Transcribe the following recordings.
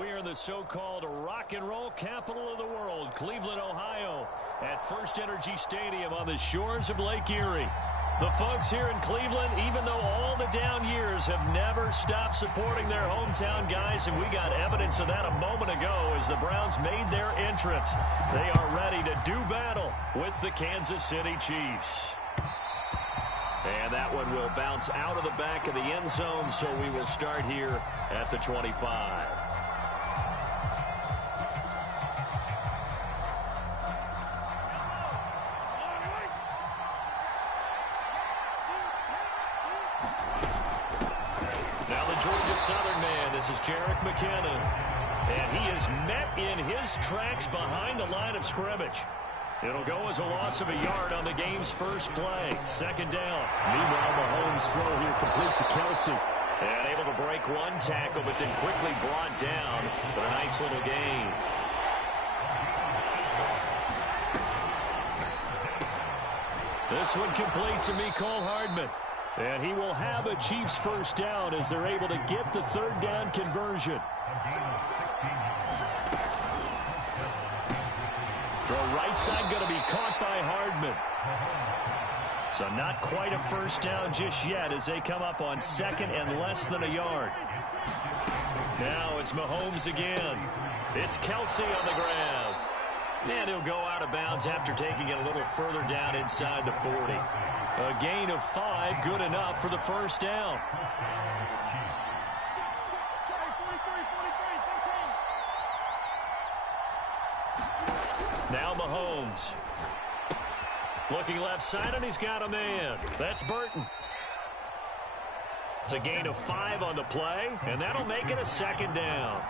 We are in the so-called rock and roll capital of the world, Cleveland, Ohio, at First Energy Stadium on the shores of Lake Erie. The folks here in Cleveland, even though all the down years, have never stopped supporting their hometown guys, and we got evidence of that a moment ago as the Browns made their entrance. They are ready to do battle with the Kansas City Chiefs. And that one will bounce out of the back of the end zone, so we will start here at the 25. Southern man, this is Jerick McKinnon. And he is met in his tracks behind the line of scrimmage. It'll go as a loss of a yard on the game's first play. Second down. Meanwhile, Mahomes' throw here complete to Kelsey. And able to break one tackle, but then quickly brought down. But a nice little gain. This one complete to Mecole Hardman. And he will have a Chiefs first down as they're able to get the third down conversion. Throw right side going to be caught by Hardman. So not quite a first down just yet as they come up on second and less than a yard. Now it's Mahomes again. It's Kelsey on the grab. And he'll go out of bounds after taking it a little further down inside the 40. A gain of 5, good enough for the first down. Now Mahomes. Looking left side, and he's got a man. That's Burton. It's a gain of 5 on the play, and that'll make it a second down.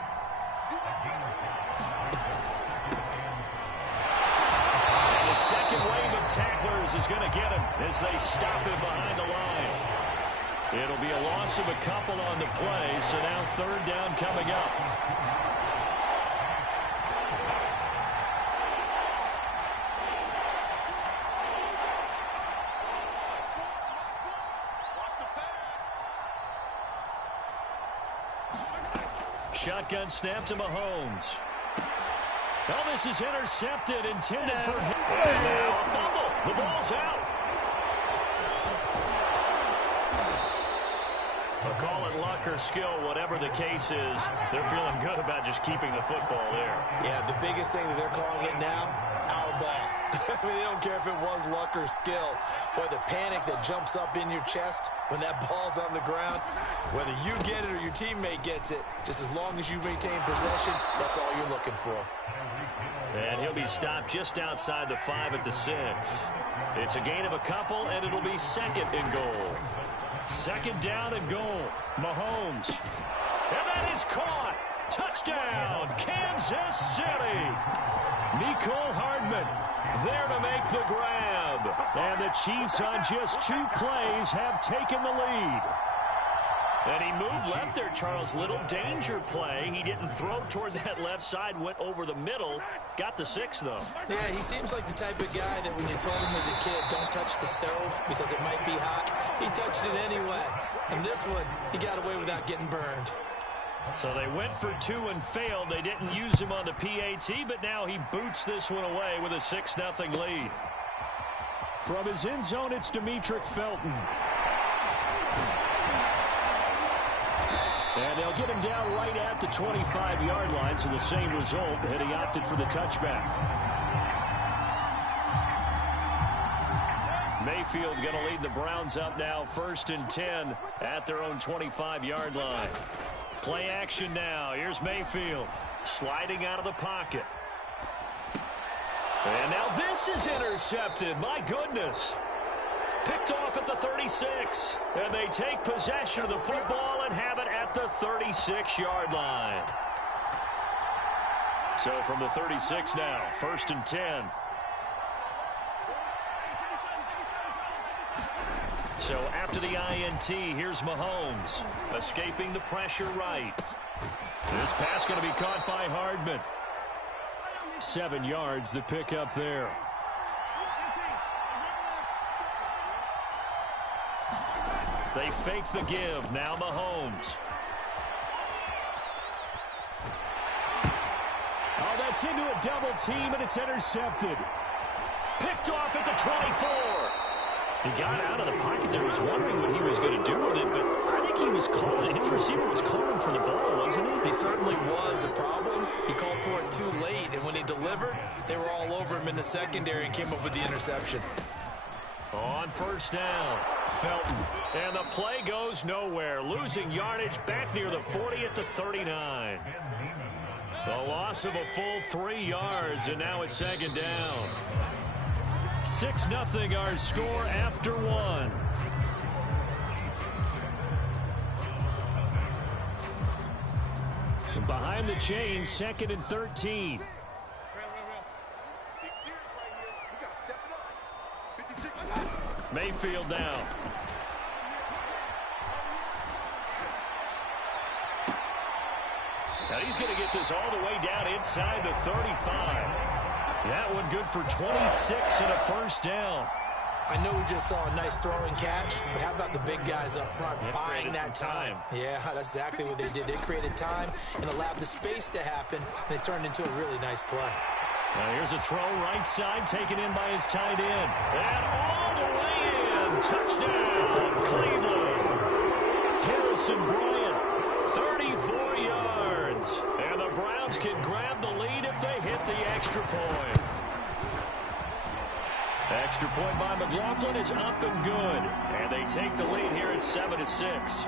And the second wave of tacklers is going to get him as they stop him behind the line. It'll be a loss of a couple on the play, so now third down coming up. Shotgun snap to Mahomes. Oh, this is intercepted, intended for him. And now a fumble. The ball's out. I'll call it luck or skill, whatever the case is. They're feeling good about just keeping the football there. Yeah, the biggest thing that they're calling it now, our ball. I mean, they don't care if it was luck or skill. Boy, the panic that jumps up in your chest when that ball's on the ground, whether you get it or your teammate gets it, just as long as you maintain possession, that's all you're looking for. And he'll be stopped just outside the 5 at the 6. It's a gain of a couple, and it'll be second and goal. Second down and goal. Mahomes. And that is caught. Touchdown, Kansas City. Mecole Hardman there to make the grab. And the Chiefs on just 2 plays have taken the lead. And he moved left there, Charles. Little danger play. He didn't throw toward that left side, went over the middle. Got the 6, though. Yeah, he seems like the type of guy that when you told him as a kid, don't touch the stove because it might be hot, he touched it anyway. And this one, he got away without getting burned. So they went for 2 and failed. They didn't use him on the PAT, but now he boots this one away with a 6-0 lead. From his end zone, it's Demetric Felton. And they'll get him down right at the 25-yard line, so the same result, and he opted for the touchback. Mayfield going to lead the Browns up now, 1st and 10 at their own 25-yard line. Play action now. Here's Mayfield sliding out of the pocket. And now this is intercepted. My goodness. Picked off at the 36. And they take possession of the football and have it at the 36-yard line. So from the 36 now, 1st and 10. So after the INT, here's Mahomes, escaping the pressure right. This pass going to be caught by Hardman. 7 yards, the pickup there. They fake the give. Now Mahomes. Gets into a double team, and it's intercepted. Picked off at the 24. He got out of the pocket there. Was wondering what he was going to do with it, but I think he was calling. His receiver was calling for the ball, wasn't he? He certainly was. The problem, he called for it too late, and when he delivered, they were all over him in the secondary and came up with the interception. On first down, Felton. And the play goes nowhere. Losing yardage back near the 40 at the 39. The loss of a full 3 yards, and now it's second down. 6-0 our score after 1. Behind the chains, 2nd and 13. Mayfield down. Now he's going to get this all the way down inside the 35. That one good for 26 and a first down. I know we just saw a nice throwing catch, but how about the big guys up front buying that time? Yeah, that's exactly what they did. They created time and allowed the space to happen, and it turned into a really nice play. Now here's a throw right side taken in by his tight end. And all the way in. Touchdown, Cleveland. Harrison Bryant, 34 yards. And the Browns can grab the lead if they hit the extra point. Extra point by McLaughlin is up and good. And they take the lead here at 7-6.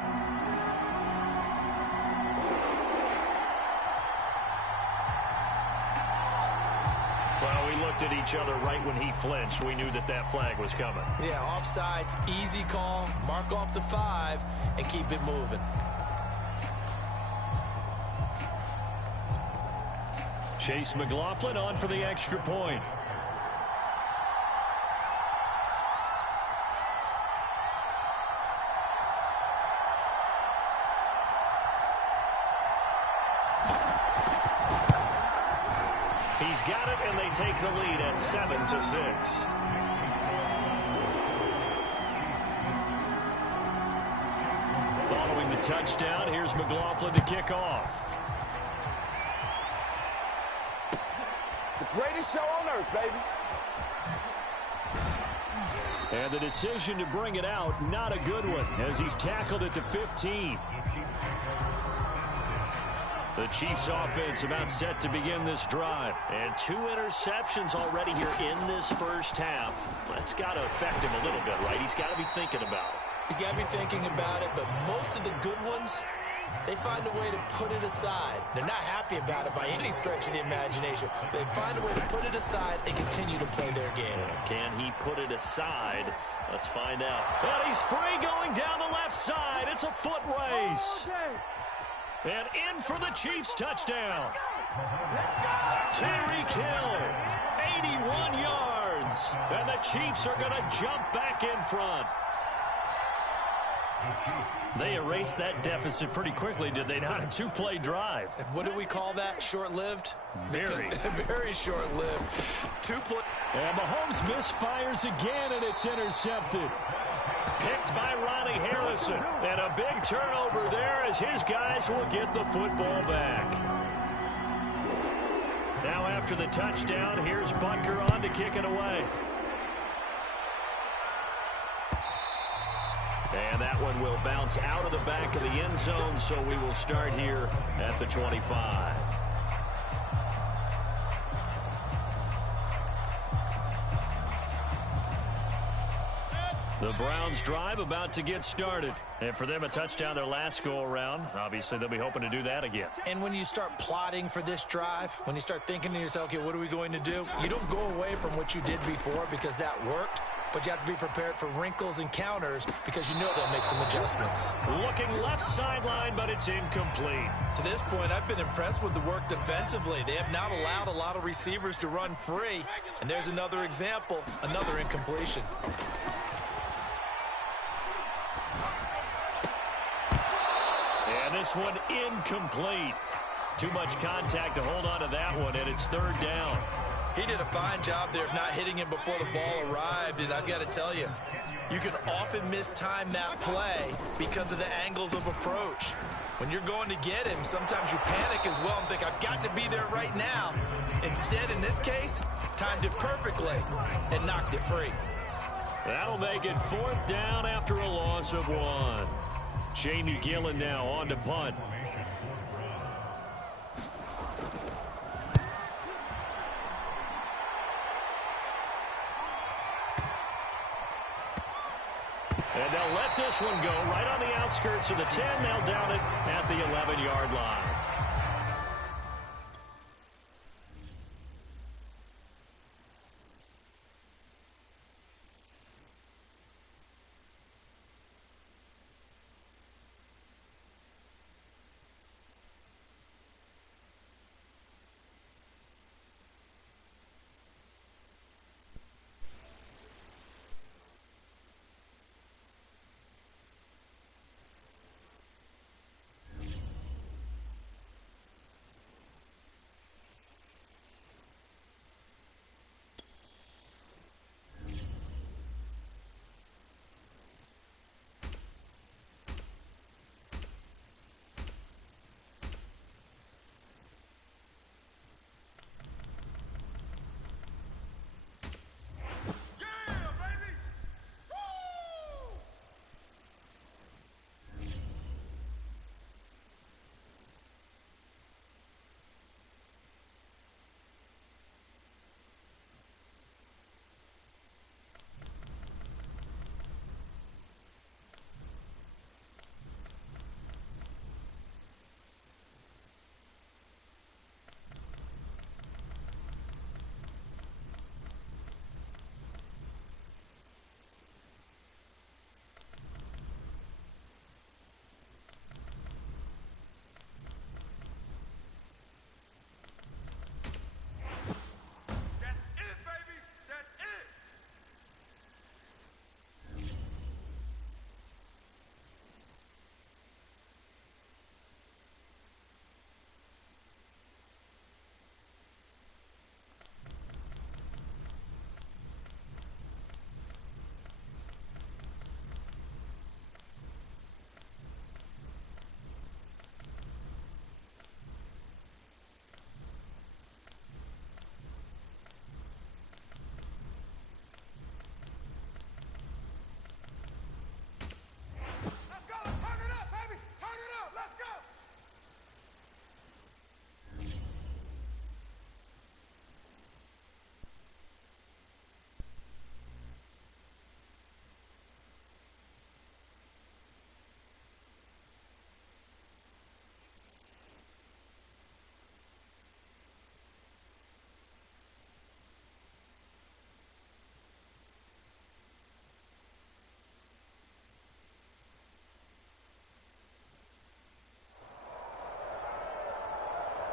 Well, we looked at each other right when he flinched. We knew that that flag was coming. Yeah, offsides, easy call, mark off the 5, and keep it moving. Chase McLaughlin on for the extra point. He's got it, and they take the lead at 7-6. Following the touchdown, here's McLaughlin to kick off. The greatest show on earth, baby. And the decision to bring it out, not a good one, as he's tackled at the 15. The Chiefs offense about set to begin this drive. And 2 interceptions already here in this first half. That's got to affect him a little bit, right? He's got to be thinking about it. He's got to be thinking about it, but most of the good ones, they find a way to put it aside. They're not happy about it by any stretch of the imagination. They find a way to put it aside and continue to play their game. Can he put it aside? Let's find out. And he's free going down the left side. It's a foot race. And in for the Chiefs touchdown. Tyreek Hill, 81 yards. And the Chiefs are going to jump back in front. They erased that deficit pretty quickly, did they not? A 2-play drive. What do we call that? Short-lived? Very. Very short-lived. 2-play. And Mahomes misfires again, and it's intercepted. Picked by Ronnie Harrison. And a big turnover there as his guys will get the football back. Now after the touchdown, here's Butker on to kick it away. And that one will bounce out of the back of the end zone, so we will start here at the 25. The Browns drive about to get started. And for them, a touchdown their last go-around. Obviously, they'll be hoping to do that again. And when you start plotting for this drive, when you start thinking to yourself, okay, what are we going to do? You don't go away from what you did before because that worked. But you have to be prepared for wrinkles and counters because you know they'll make some adjustments. Looking left sideline, but it's incomplete. To this point, I've been impressed with the work defensively. They have not allowed a lot of receivers to run free. And there's another example, another incompletion. And this one incomplete. Too much contact to hold on to that one, and it's 3rd down. He did a fine job there of not hitting him before the ball arrived, and I've got to tell you, you can often mistime that play because of the angles of approach. When you're going to get him, sometimes you panic as well and think, I've got to be there right now. Instead, in this case, timed it perfectly and knocked it free. That'll make it 4th down after a loss of 1. Shane Gillen now on to punt. And they'll let this one go right on the outskirts of the 10. They'll down it at the 11-yard line.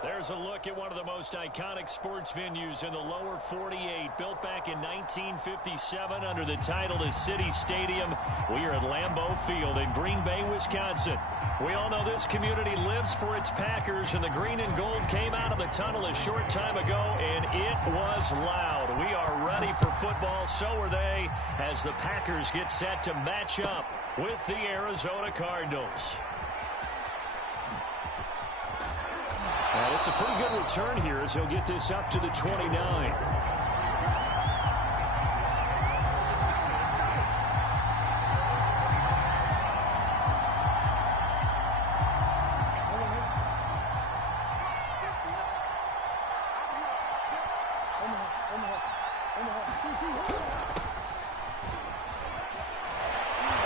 There's a look at one of the most iconic sports venues in the lower 48. Built back in 1957 under the title of City Stadium. We are at Lambeau Field in Green Bay, Wisconsin. We all know this community lives for its Packers, and the green and gold came out of the tunnel a short time ago, and it was loud. We are ready for football, so are they, as the Packers get set to match up with the Arizona Cardinals. It's a pretty good return here as he'll get this up to the 29.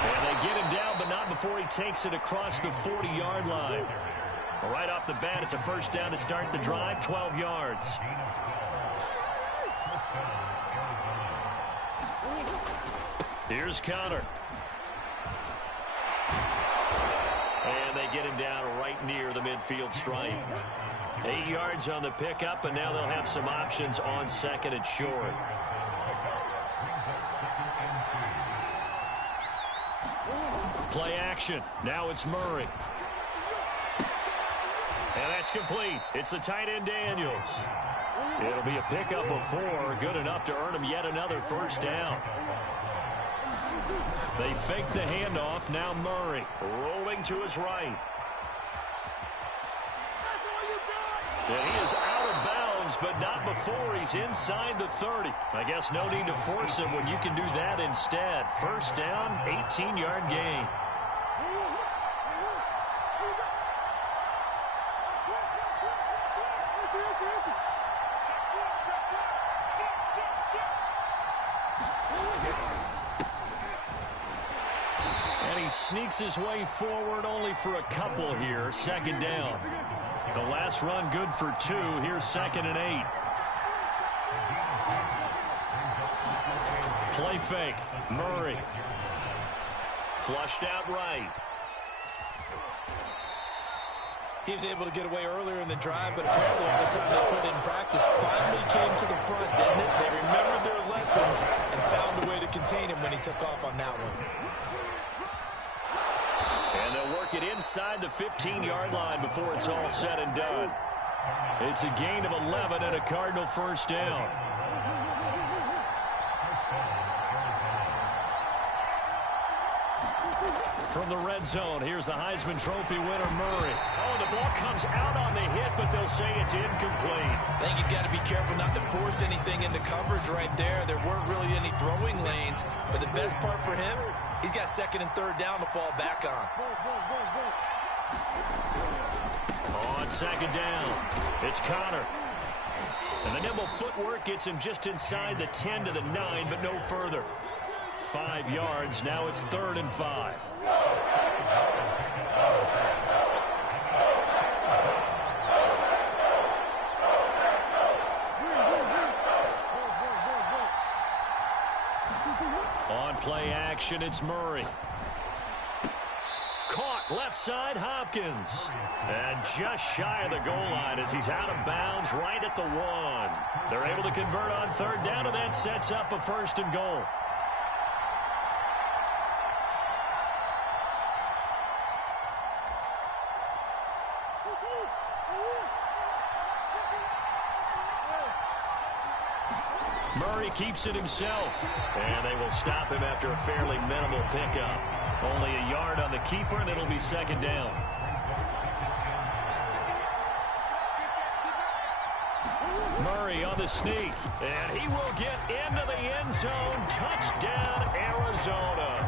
And they get him down, but not before he takes it across the 40-yard line. Right off the bat, it's a first down to start the drive, 12 yards. Here's Connor. And they get him down right near the midfield stripe. 8 yards on the pickup, and now they'll have some options on second and short. Play action. Now it's Murray. And that's complete. It's the tight end, Daniels. It'll be a pickup of 4, good enough to earn him yet another first down. They fake the handoff. Now Murray rolling to his right. And he is out of bounds but not before he's inside the 30. I guess no need to force him when you can do that instead. First down, 18-yard gain. And he sneaks his way forward only for a couple here. Second down. The last run good for 2. Here's 2nd and 8. Play fake. Murray. Flushed out right. He was able to get away earlier in the drive, but apparently all the time they put in practice finally came to the front, didn't it? They remembered their lessons and found a way to contain him when he took off on that one. And they'll work it inside the 15-yard line before it's all said and done. It's a gain of 11 and a Cardinal first down. From the red zone, here's the Heisman Trophy winner, Murray. Oh, the ball comes out on the hit, but they'll say it's incomplete. I think he's got to be careful not to force anything into coverage right there. There weren't really any throwing lanes, but the best part for him, he's got 2nd and 3rd down to fall back on. On 2nd down, it's Connor. And the nimble footwork gets him just inside the 10 to the 9, but no further. 5 yards, now it's 3rd and 5. On play action, it's Murray. Caught left side, Hopkins. And just shy of the goal line as he's out of bounds right at the 1. They're able to convert on 3rd down, and that sets up a 1st and goal. Murray keeps it himself. And they will stop him after a fairly minimal pickup. Only a yard on the keeper, and it'll be 2nd down. Murray on the sneak. And he will get into the end zone. Touchdown, Arizona.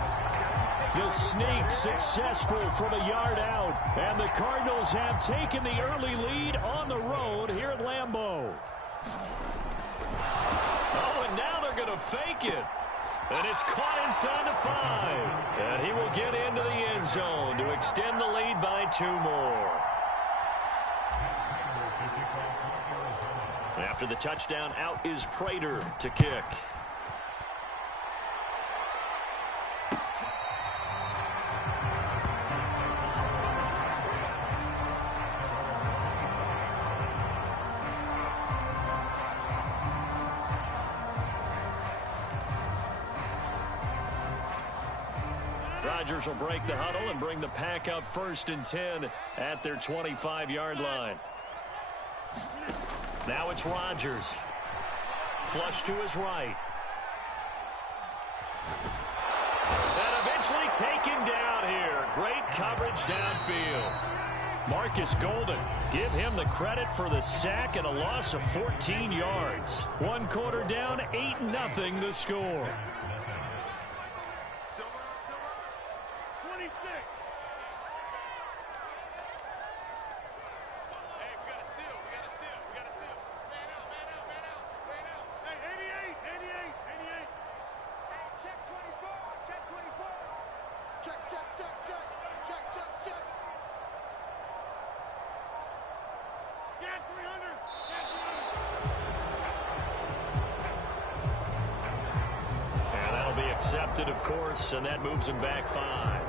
The sneak successful from a yard out. And the Cardinals have taken the early lead on the road here at Lambeau. Oh, and now they're going to fake it. And it's caught inside the 5. And he will get into the end zone to extend the lead by 2 more. After the touchdown, out is Prater to kick. Rodgers will break the huddle and bring the pack up 1st and 10 at their 25-yard line. Now it's Rodgers. Flush to his right. And eventually taken down here. Great coverage downfield. Marcus Golden, give him the credit for the sack and a loss of 14 yards. 1 quarter down, 8-0 the score. Accepted, of course, and that moves him back 5.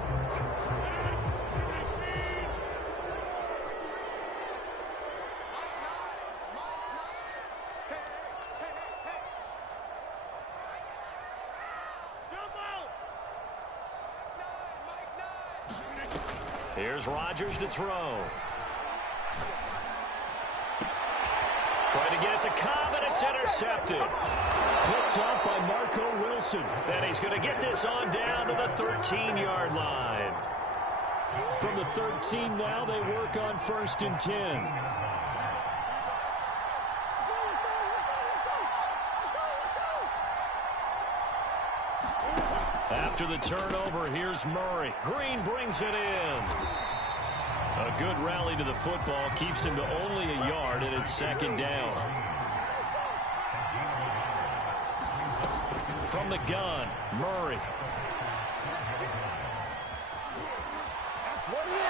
Here's Rodgers to throw. Trying to get it to Cobb, and it's intercepted. Picked up by Marco Wilson. And he's going to get this on down to the 13-yard line. From the 13 now, they work on 1st and 10. After the turnover, here's Murray. Green brings it in. A good rally to the football keeps him to only a yard, and it's second down. From the gun, Murray.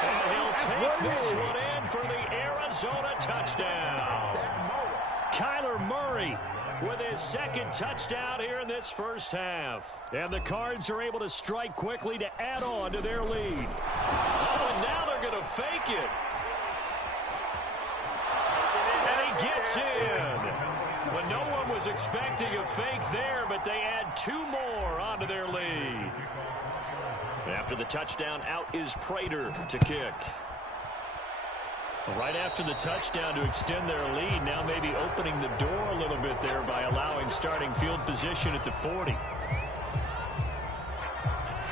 And he'll take this one in for the Arizona touchdown. Kyler Murray with his second touchdown here in this first half. And the Cards are able to strike quickly to add on to their lead. Oh, and now they're going to fake it. And he gets in. Well, no one was expecting a fake there, but they add two more onto their lead. After the touchdown, out is Prater to kick. Right after the touchdown to extend their lead, now maybe opening the door a little bit there by allowing starting field position at the 40.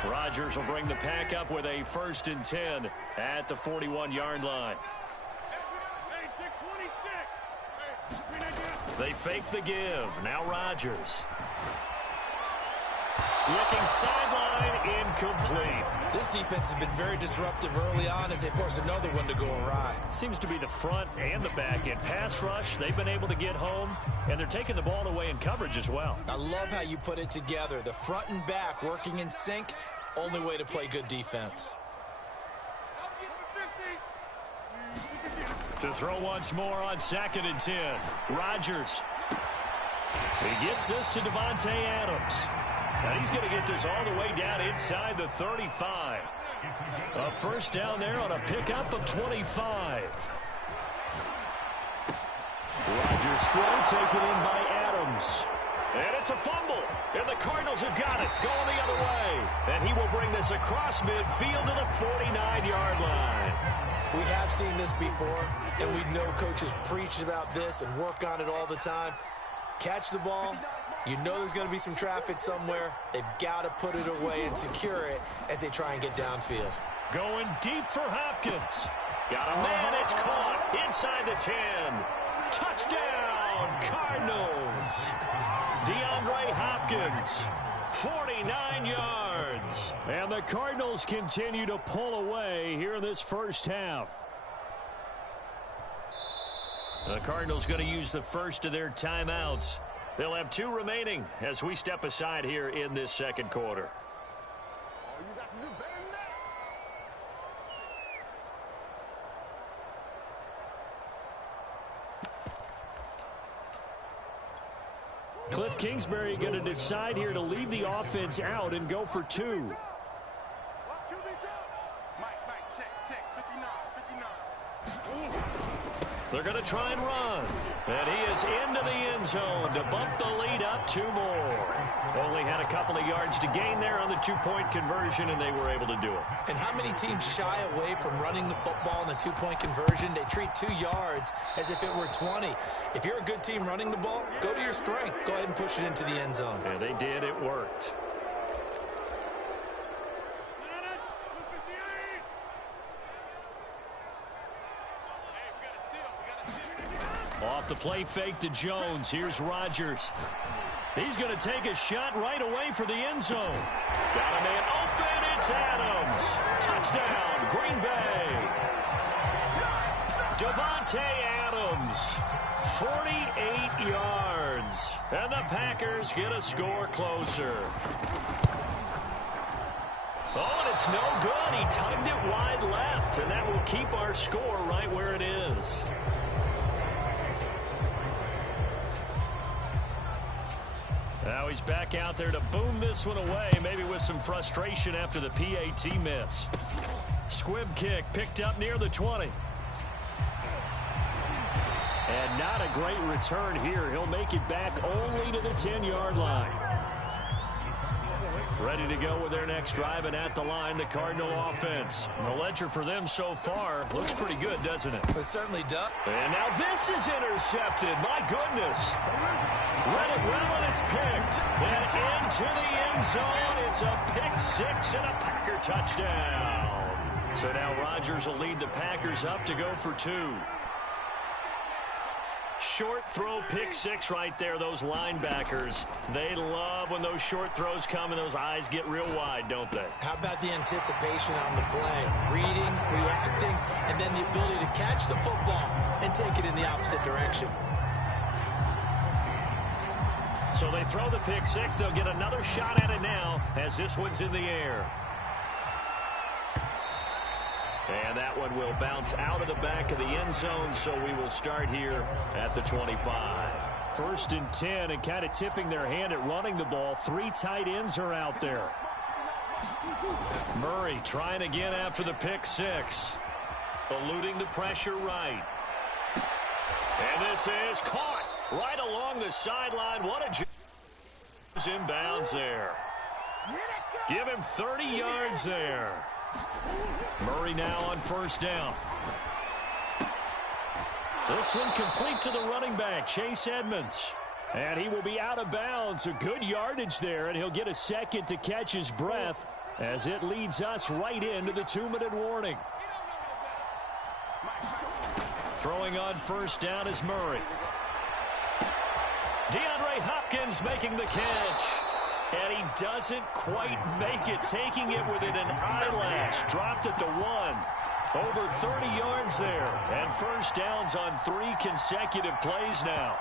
Rodgers will bring the pack up with a 1st and 10 at the 41-yard line. They fake the give. Now Rodgers. Looking sideline, incomplete. This defense has been very disruptive early on as they force another one to go awry. Seems to be the front and the back end. Pass rush, they've been able to get home, and they're taking the ball away in coverage as well. I love how you put it together. The front and back working in sync, only way to play good defense. To throw once more on 2nd and 10. Rodgers. He gets this to Davante Adams. And he's going to get this all the way down inside the 35. A first down there on a pickup of 25. Rodgers throw taken in by Adams. And it's a fumble. And the Cardinals have got it going the other way. And he will bring this across midfield to the 49-yard line. We have seen this before, and we know coaches preach about this and work on it all the time. Catch the ball. You know there's going to be some traffic somewhere. They've got to put it away and secure it as they try and get downfield. Going deep for Hopkins. Got a man, it's caught inside the 10. Touchdown, Cardinals. DeAndre Hopkins, 49 yards. And the Cardinals continue to pull away here in this first half. The Cardinals going to use the first of their timeouts. They'll have 2 remaining as we step aside here in this second quarter. Cliff Kingsbury going to decide here to leave the offense out and go for 2. They're going to try and run. And he is into the end zone to bump the lead up 2 more. Only had a couple of yards to gain there on the 2-point conversion, and they were able to do it. And how many teams shy away from running the football in the 2-point conversion? They treat 2 yards as if it were 20. If you're a good team running the ball, go to your strength. Go ahead and push it into the end zone. Yeah, they did. It worked. Off the play fake to Jones. Here's Rodgers. He's going to take a shot right away for the end zone. Got a man open. It's Adams. Touchdown, Green Bay. Davante Adams, 48 yards. And the Packers get a score closer. Oh, and it's no good. He tugged it wide left, and that will keep our score right where it is. Now he's back out there to boom this one away, maybe with some frustration after the PAT miss. Squib kick picked up near the 20. And not a great return here. He'll make it back only to the 10-yard line. Ready to go with their next drive, and at the line, the Cardinal offense. The ledger for them so far looks pretty good, doesn't it? It certainly does. And now this is intercepted. My goodness. Read it well, and it's picked. And into the end zone. It's a pick 6 and a Packer touchdown. So now Rodgers will lead the Packers up to go for 2. short throw pick six right there, those linebackers. They love when those short throws come and those eyes get real wide, don't they? How about the anticipation on the play? Reading, reacting, and then the ability to catch the football and take it in the opposite direction. So they throw the pick six. They'll get another shot at it now as this one's in the air. And that one will bounce out of the back of the end zone, so we will start here at the 25. 1st and 10, and kind of tipping their hand at running the ball. 3 tight ends are out there. Murray trying again after the pick six. Eluding the pressure right. And this is caught right along the sideline. What a inbounds there. Give him 30 yards there. Murray now on 1st down. This one complete to the running back, Chase Edmonds. And he will be out of bounds. A good yardage there, and he'll get a second to catch his breath as it leads us right into the 2-minute warning. Throwing on 1st down is Murray. DeAndre Hopkins making the catch. And he doesn't quite make it, taking it within an eyelash. Dropped at the 1. Over 30 yards there. And 1st downs on 3 consecutive plays now.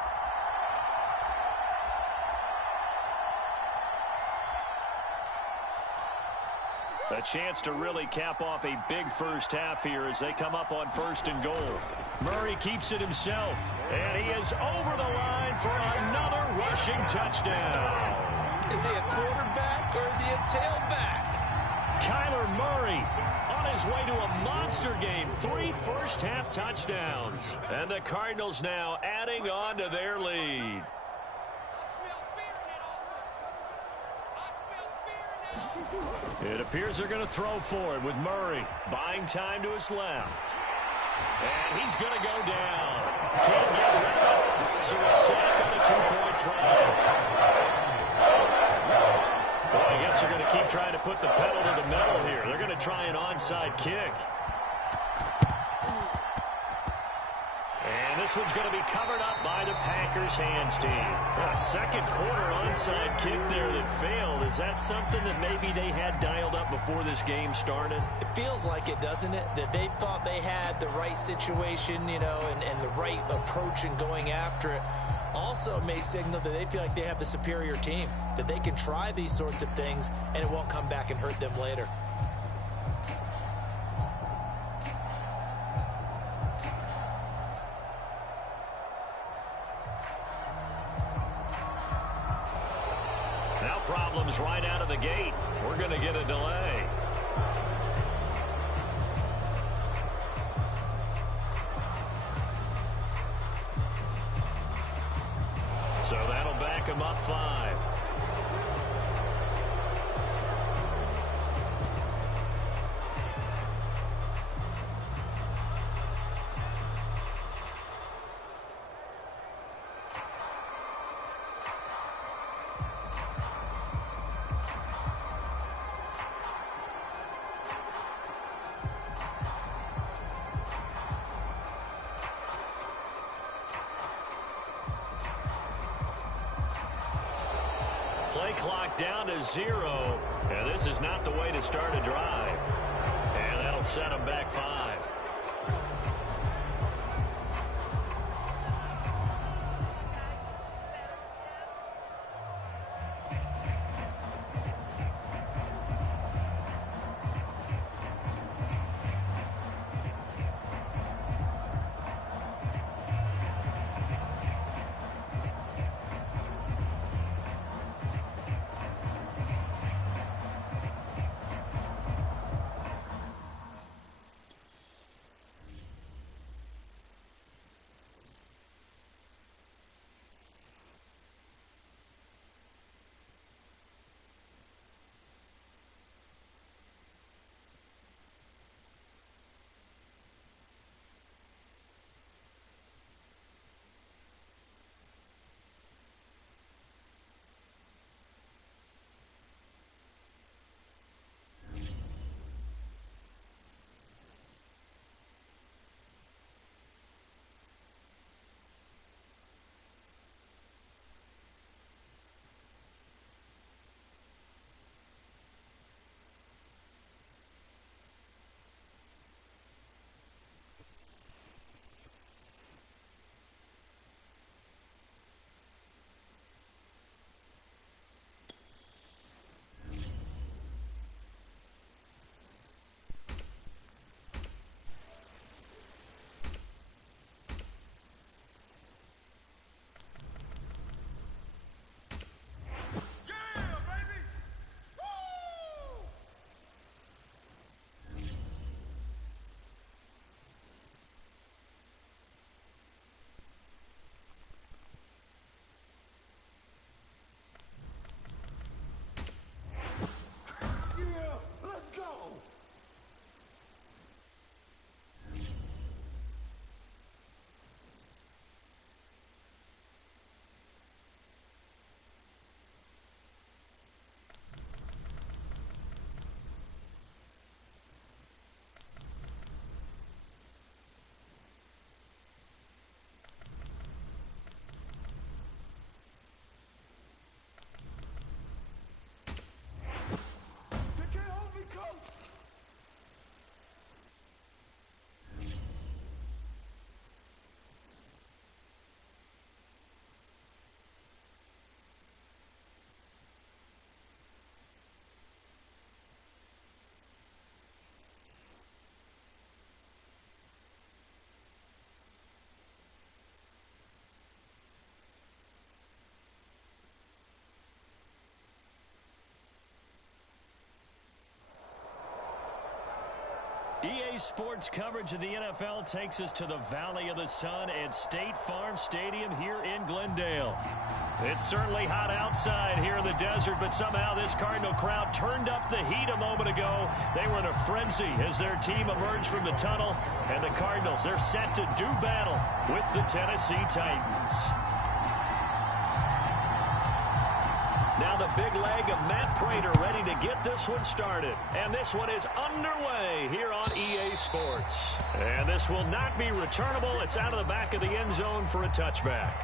A chance to really cap off a big first half here as they come up on 1st and goal. Murray keeps it himself. And he is over the line for another rushing touchdown. Is he a quarterback or is he a tailback? Kyler Murray on his way to a monster game. 3 first-half touchdowns. And the Cardinals now adding on to their lead. It appears they're going to throw for it with Murray. Buying time to his left. And he's going to go down. Can't get rid of it. So a sack on a 2-point try. Well, I guess they're going to keep trying to put the pedal to the metal here. They're going to try an onside kick. And this one's going to be covered up by the Packers hands team. A second quarter onside kick there that failed. Is that something that maybe they had dialed up before this game started? It feels like it, doesn't it? That they thought they had the right situation, you know, and the right approach in going after it. Also may signal that they feel like they have the superior team, that they can try these sorts of things and it won't come back and hurt them later. Now problems right out of the gate. We're going to get a delay. So that'll back him up 5. Play clock down to 0. And this is not the way to start a drive. And that'll set them back 5. EA Sports coverage of the NFL takes us to the Valley of the Sun at State Farm Stadium here in Glendale. It's certainly hot outside here in the desert, but somehow this Cardinal crowd turned up the heat a moment ago. They were in a frenzy as their team emerged from the tunnel, and the Cardinals, they're set to do battle with the Tennessee Titans. Now the big leg of Matt Prater ready to get this one started. And this one is underway here on EA Sports. And this will not be returnable. It's out of the back of the end zone for a touchback.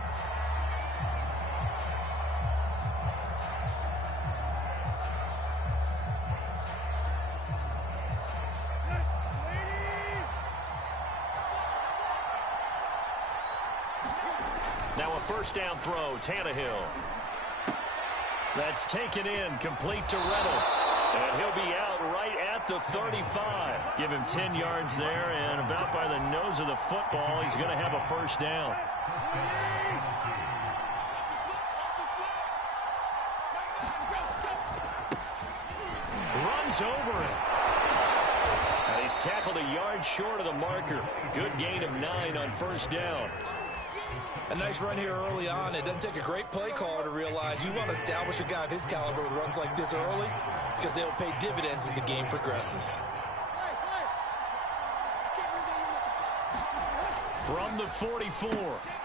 Now a first down throw, Tannehill. That's taken in, complete to Reynolds. And he'll be out right at the 35. Give him 10 yards there, and about by the nose of the football, he's going to have a first down. Runs over it. And he's tackled a yard short of the marker. Good gain of 9 on first down. A nice run here early on. It doesn't take a great play caller to realize you want to establish a guy of his caliber with runs like this early because they'll pay dividends as the game progresses. From the 44,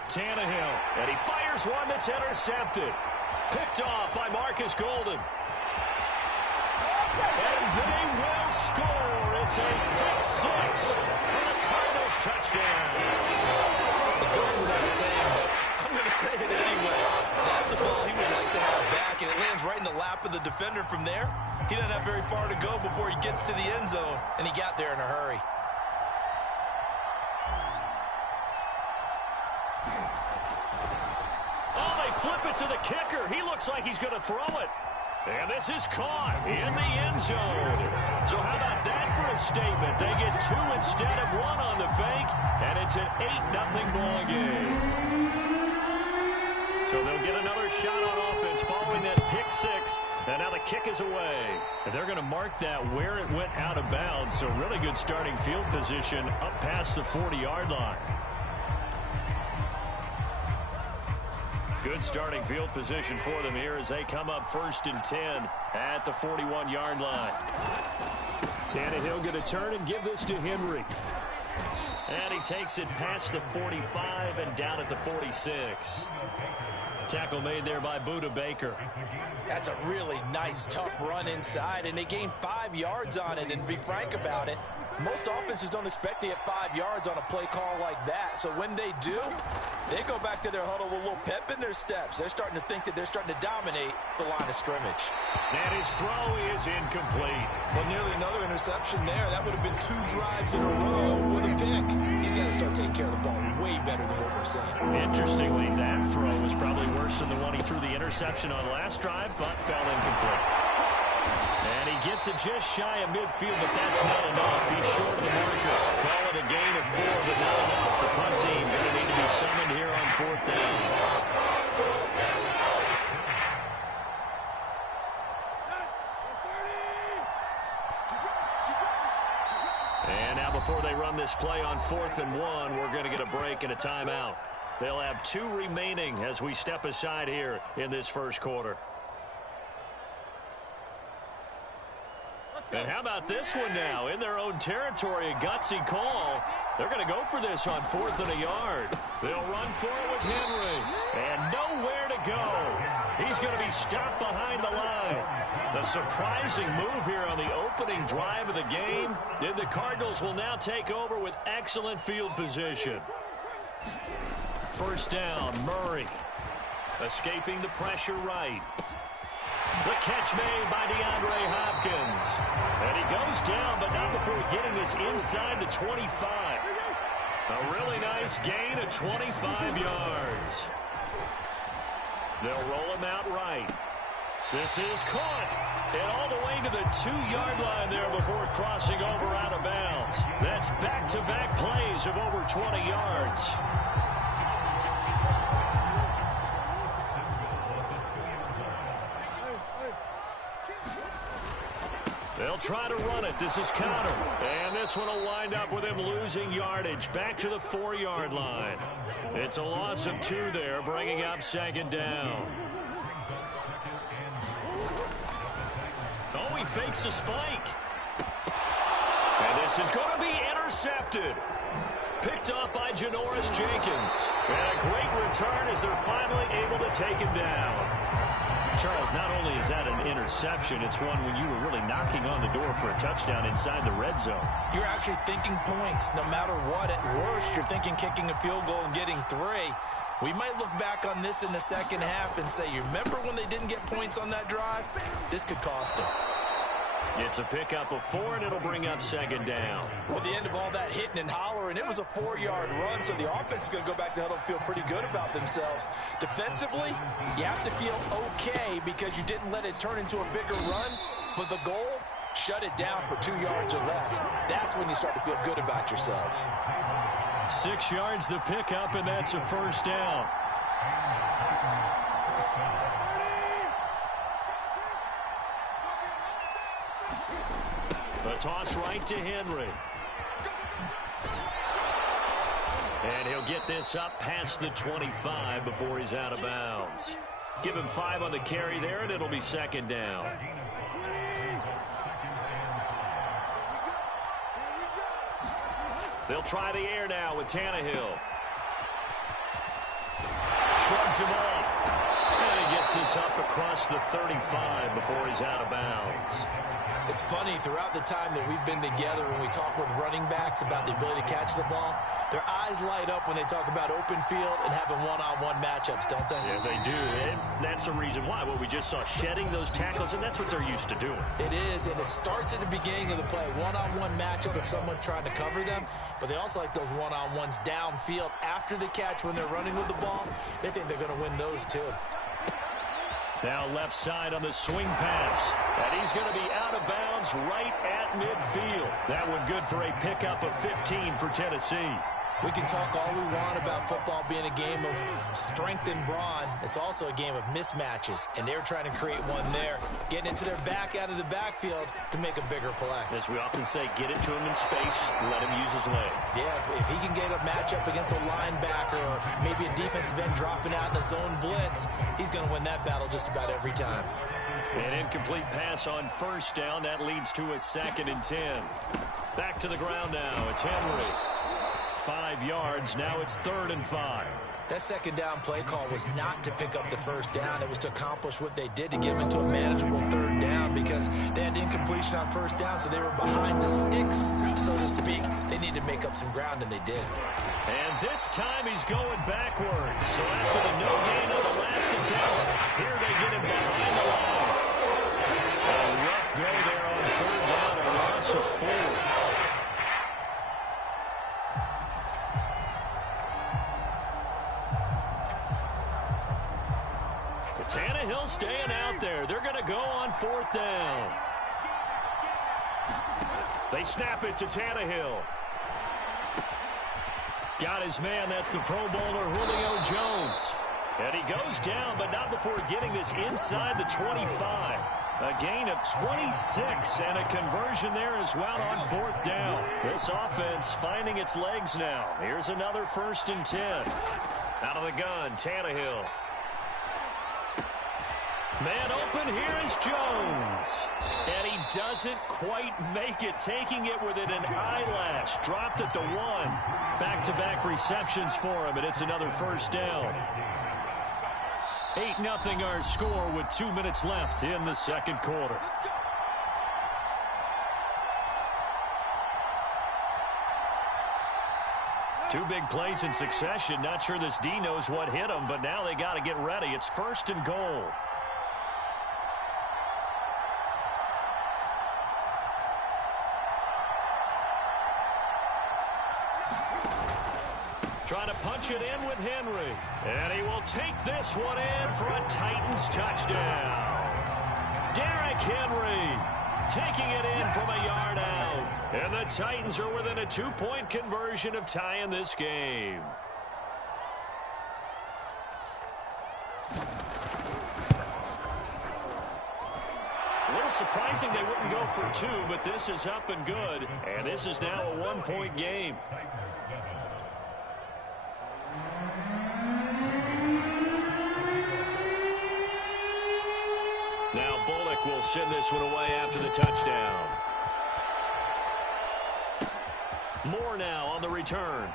Tannehill, and he fires one that's intercepted. Picked off by Marcus Golden. And they will score. It's a pick six for the Cardinals touchdown. It goes without saying, but I'm going to say it anyway. That's a ball he would like to have back, and it lands right in the lap of the defender from there. He doesn't have very far to go before he gets to the end zone, and he got there in a hurry. Oh, they flip it to the kicker. He looks like he's going to throw it. And this is caught in the end zone. So how about that for a statement? They get 2 instead of 1 on the fake, and it's an 8-0 ball game. So they'll get another shot on offense following that pick six, and now the kick is away. And they're going to mark that where it went out of bounds, so really good starting field position up past the 40-yard line. Good starting field position for them here as they come up 1st and 10 at the 41-yard line. Tannehill going to turn and give this to Henry. And he takes it past the 45 and down at the 46. Tackle made there by Budda Baker. That's a really nice, tough run inside, and they gained 5 yards on it. And to be frank about it, most offenses don't expect to get 5 yards on a play call like that. So when they do, they go back to their huddle with a little pep in their steps. They're starting to think that they're starting to dominate the line of scrimmage. And his throw is incomplete. Well, nearly another interception there. That would have been 2 drives in a row with a pick. He's got to start taking care of the ball way better than what we're saying. Interestingly, that throw was probably worse than the one he threw the interception on last drive, but fell incomplete. And he gets it just shy of midfield, but that's not enough. He's short of the marker. Call it a gain of 4, but not enough. The punt team going to need to be summoned here on 4th down. And now before they run this play on 4th and 1, we're going to get a break and a timeout. They'll have 2 remaining as we step aside here in this first quarter. And how about this one now? In their own territory, a gutsy call. They're going to go for this on 4th and a yard. They'll run for it with Henry. And nowhere to go. He's going to be stopped behind the line. The surprising move here on the opening drive of the game. And the Cardinals will now take over with excellent field position. First down, Murray. Escaping the pressure right. The catch made by DeAndre Hopkins. And he goes down, but not before getting this inside the 25. A really nice gain of 25 yards. They'll roll him out right. This is caught. And all the way to the 2-yard line there before crossing over out of bounds. That's back-to-back plays of over 20 yards. They'll try to run it. This is Connor. And this one will wind up with him losing yardage back to the 4-yard line. It's a loss of 2 there, bringing up 2nd down. Oh, he fakes a spike. And this is going to be intercepted. Picked up by Janoris Jenkins. And a great return as they're finally able to take him down. Charles, not only is that an interception, it's one when you were really knocking on the door for a touchdown inside the red zone. You're actually thinking points. No matter what, at worst, you're thinking kicking a field goal and getting 3. We might look back on this in the second half and say, you remember when they didn't get points on that drive? This could cost them. It's a pickup of 4, and it'll bring up 2nd down. Well, at the end of all that hitting and hollering, it was a 4-yard run, so the offense is going to go back to huddle and feel pretty good about themselves. Defensively, you have to feel okay because you didn't let it turn into a bigger run, but the goal, shut it down for 2 yards or less. That's when you start to feel good about yourselves. 6 yards the pickup, and that's a 1st down. A toss right to Henry. And he'll get this up past the 25 before he's out of bounds. Give him 5 on the carry there, and it'll be 2nd down. They'll try the air now with Tannehill. Shrugs him off. And he gets this up across the 35 before he's out of bounds. It's funny, throughout the time that we've been together, when we talk with running backs about the ability to catch the ball, their eyes light up when they talk about open field and having one-on-one matchups, don't they? Yeah, they do. And that's the reason why. Well, we just saw shedding those tackles, and that's what they're used to doing. It is, and it starts at the beginning of the play. One-on-one matchup if someone's trying to cover them, but they also like those one-on-ones downfield after the catch when they're running with the ball. They think they're going to win those too. Now left side on the swing pass. And he's going to be out of bounds right at midfield. That one good for a pickup of 15 for Tennessee. We can talk all we want about football being a game of strength and brawn. It's also a game of mismatches, and they're trying to create one there, getting into their back out of the backfield to make a bigger play. As we often say, get it to him in space, let him use his leg. Yeah, if he can get a matchup against a linebacker or maybe a defensive end dropping out in a zone blitz, he's going to win that battle just about every time. An incomplete pass on 1st down. That leads to a 2nd and 10. Back to the ground now. It's Henry. 5 yards. Now it's 3rd and 5. That 2nd down play call was not to pick up the 1st down. It was to accomplish what they did to get them into a manageable 3rd down because they had incompletion on 1st down, so they were behind the sticks, so to speak. They needed to make up some ground, and they did. And this time he's going backwards. So after the no gain on the last attempt, here they get him behind the line. A rough go there on 3rd down, a loss of 4. Tannehill staying out there. They're going to go on 4th down. They snap it to Tannehill. Got his man. That's the Pro Bowler Julio Jones. And he goes down, but not before getting this inside the 25. A gain of 26 and a conversion there as well on 4th down. This offense finding its legs now. Here's another 1st and 10. Out of the gun, Tannehill. Man open, here is Jones. And he doesn't quite make it, taking it within an eyelash. Dropped at the 1. Back-to-back receptions for him, and it's another 1st down. 8-0 our score with 2 minutes left in the 2nd quarter. Two big plays in succession. Not sure this D knows what hit him, but now they got to get ready. It's 1st and goal. Trying to punch it in with Henry. And he will take this one in for a Titans touchdown. Derrick Henry taking it in from a yard out. And the Titans are within a 2-point conversion of tying this game. Little surprising they wouldn't go for two, but this is up and good. And this is now a one-point game. Now Bullock will send this one away after the touchdown. Moore now on the return.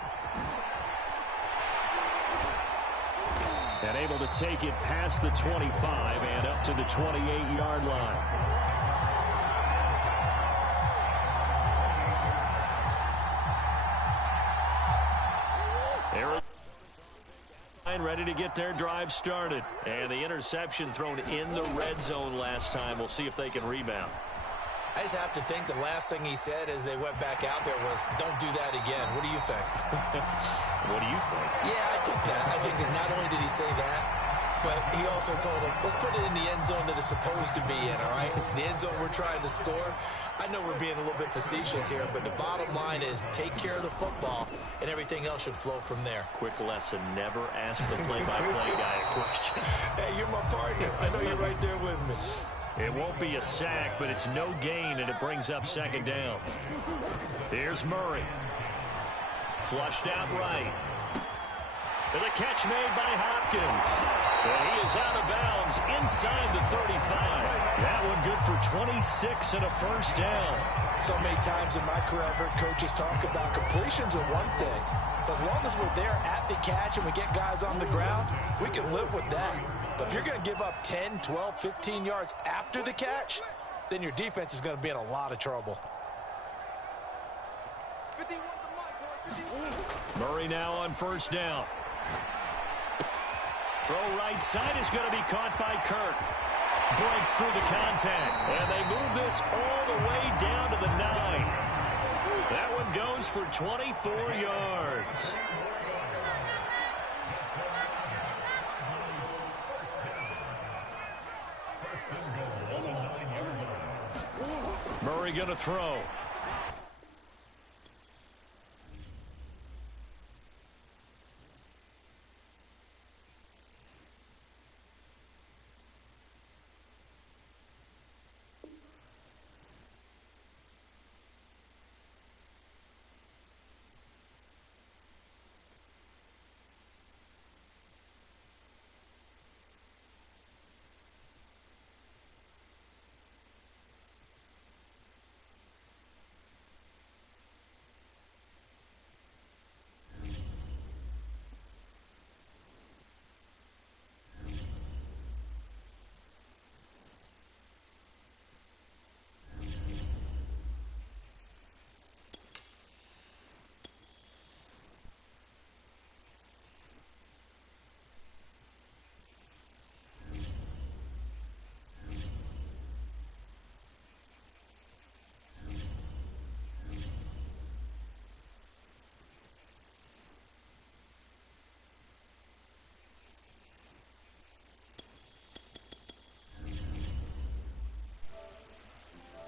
And able to take it past the 25 and up to the 28-yard line. Ready to get their drive started. And the interception thrown in the red zone last time. We'll see if they can rebound. I just have to think the last thing he said as they went back out there was, don't do that again. What do you think? What do you think? Yeah, I think that. I think that not only did he say that, but he also told him, let's put it in the end zone that it's supposed to be in, all right? The end zone we're trying to score. I know we're being a little bit facetious here, but the bottom line is take care of the football, and everything else should flow from there. Quick lesson, never ask the play-by-play guy a question. Hey, you're my partner. I know you're right there with me. It won't be a sack, but it's no gain, and it brings up second down. Here's Murray. Flushed out right. And the catch made by Hopkins. And he is out of bounds inside the 35. That one good for 26 and a first down. So many times in my career, I've heard coaches talk about completions are one thing. But as long as we're there at the catch and we get guys on the ground, we can live with that. But if you're going to give up 10, 12, 15 yards after the catch, then your defense is going to be in a lot of trouble. Murray now on first down. Throw right side is going to be caught by Kirk. Breaks through the contact. And they move this all the way down to the 9. That one goes for 24 yards. Murray going to throw.